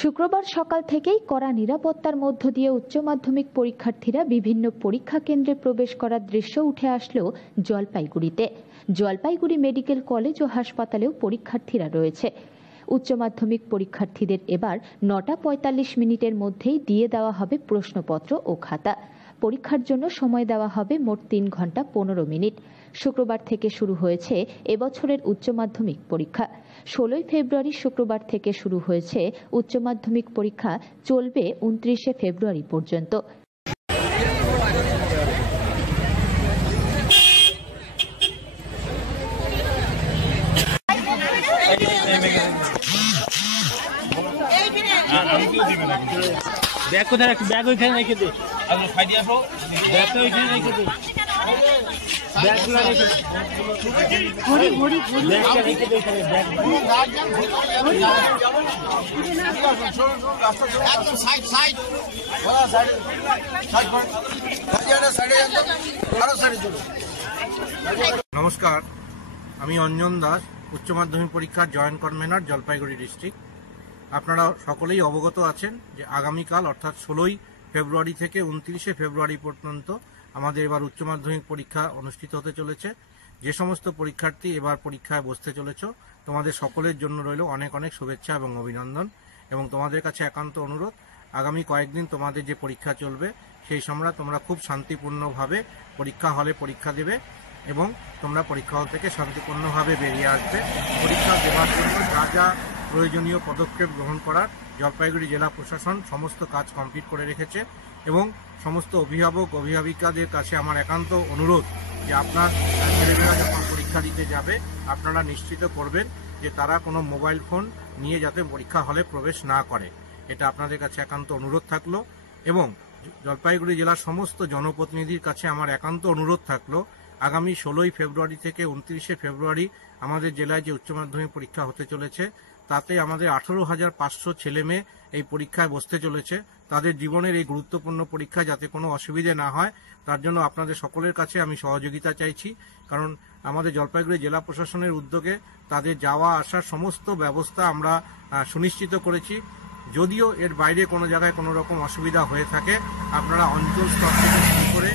শুক্রবার সকাল থেকেই কড়া নিরাপত্তার মধ্য দিয়ে উচ্চ মাধ্যমিক পরীক্ষার্থীরা বিভিন্ন পরীক্ষা কেন্দ্রে প্রবেশ করার দৃশ্য উঠে আসলো জলপাইগুড়িতে। জলপাইগুড়ি মেডিকেল কলেজ ও হাসপাতালেও পরীক্ষার্থীরা রয়েছে। উচ্চ মাধ্যমিক পরীক্ষার্থীদের এবার ৯টা ৪৫ মিনিটের মধ্যেই দিয়ে দেওয়া হবে প্রশ্নপত্র ও খাতা। পরীক্ষার জন্য সময় দেওয়া হবে মোট ৩ ঘন্টা ১৫ মিনিট। শুক্রবার থেকে শুরু হয়েছে এবছরের উচ্চ মাধ্যমিক পরীক্ষা। ১৬ই ফেব্রুয়ারি শুক্রবার থেকে শুরু হয়েছে উচ্চ মাধ্যমিক পরীক্ষা, চলবে ২৯শে ফেব্রুয়ারি পর্যন্ত। ব্যাগ কোথায় রাখছি? ব্যাগ ওইখানে রেখে দে। সাইডে আসো, ব্যাগটা ওইখানে রেখে দে। ব্যাগগুলো রেখে দে। ব্যাগটা রেখে দে এখানে। ব্যাগ একদম সাইড সাইড নমস্কার, আমি অঞ্জন দাস, উচ্চ মাধ্যমিক পরীক্ষার জয়েন্ট কনভেনার, জলপাইগুড়ি ডিস্ট্রিক্ট। আপনারা সকলেই অবগত আছেন যে আগামীকাল অর্থাৎ ১৬ই ফেব্রুয়ারি থেকে ২৯শে ফেব্রুয়ারি পর্যন্ত আমাদের এবার উচ্চ মাধ্যমিক পরীক্ষা অনুষ্ঠিত হতে চলেছে। যে সমস্ত পরীক্ষার্থী এবার পরীক্ষায় বসতে চলেছ, তোমাদের সকলের জন্য রইল অনেক অনেক শুভেচ্ছা এবং অভিনন্দন। এবং তোমাদের কাছে একান্ত অনুরোধ, আগামী কয়েকদিন তোমাদের যে পরীক্ষা চলবে সেই সময় তোমরা খুব শান্তিপূর্ণভাবে পরীক্ষা হলে পরীক্ষা দেবে এবং তোমরা পরীক্ষা হল থেকে শান্তিপূর্ণভাবে বেরিয়ে আসবে। পরীক্ষা দেওয়ার জন্য যা যা প্রয়োজনীয় পদক্ষেপ গ্রহণ করার জলপাইগুড়ি জেলা প্রশাসন সমস্ত কাজ কমপ্লিট করে রেখেছে। এবং সমস্ত অভিভাবক অভিভাবিকাদের কাছে আমার একান্ত অনুরোধ যে আপনার ছেলেমেয়েরা যখন পরীক্ষা দিতে যাবে আপনারা নিশ্চিত করবেন যে তারা কোনো মোবাইল ফোন নিয়ে যাতে পরীক্ষা হলে প্রবেশ না করে। এটা আপনাদের কাছে একান্ত অনুরোধ থাকলো। এবং জলপাইগুড়ি জেলার সমস্ত জনপ্রতিনিধির কাছে আমার একান্ত অনুরোধ থাকলো, আগামী ১৬ই ফেব্রুয়ারি থেকে ২৯শে ফেব্রুয়ারি আমাদের জেলায় যে উচ্চ মাধ্যমিক পরীক্ষা হতে চলেছে তাতে আমাদের ১৮,৫০০ ছেলে মেয়ে এই পরীক্ষায় বসতে চলেছে। তাদের জীবনের এই গুরুত্বপূর্ণ পরীক্ষা যাতে কোনো অসুবিধে না হয় তার জন্য আপনাদের সকলের কাছে আমি সহযোগিতা চাইছি। কারণ আমাদের জলপাইগুড়ি জেলা প্রশাসনের উদ্যোগে তাদের যাওয়া আসার সমস্ত ব্যবস্থা আমরা সুনিশ্চিত করেছি। যদিও এর বাইরে কোনো জায়গায় কোনো রকম অসুবিধা হয়ে থাকে, আপনারা অঞ্চল স্তর থেকে শুরু করে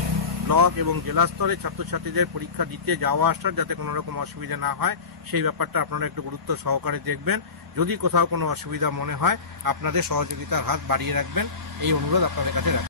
ব্লক এবং জেলা স্তরে ছাত্রছাত্রীদের পরীক্ষা দিতে যাওয়া আসার যাতে কোনো রকম অসুবিধা না হয় সেই ব্যাপারটা আপনারা একটু গুরুত্ব সহকারে দেখবেন। যদি কোথাও কোনো অসুবিধা মনে হয় আপনাদের সহযোগিতার হাত বাড়িয়ে রাখবেন, এই অনুরোধ আপনাদের কাছে রাখবেন।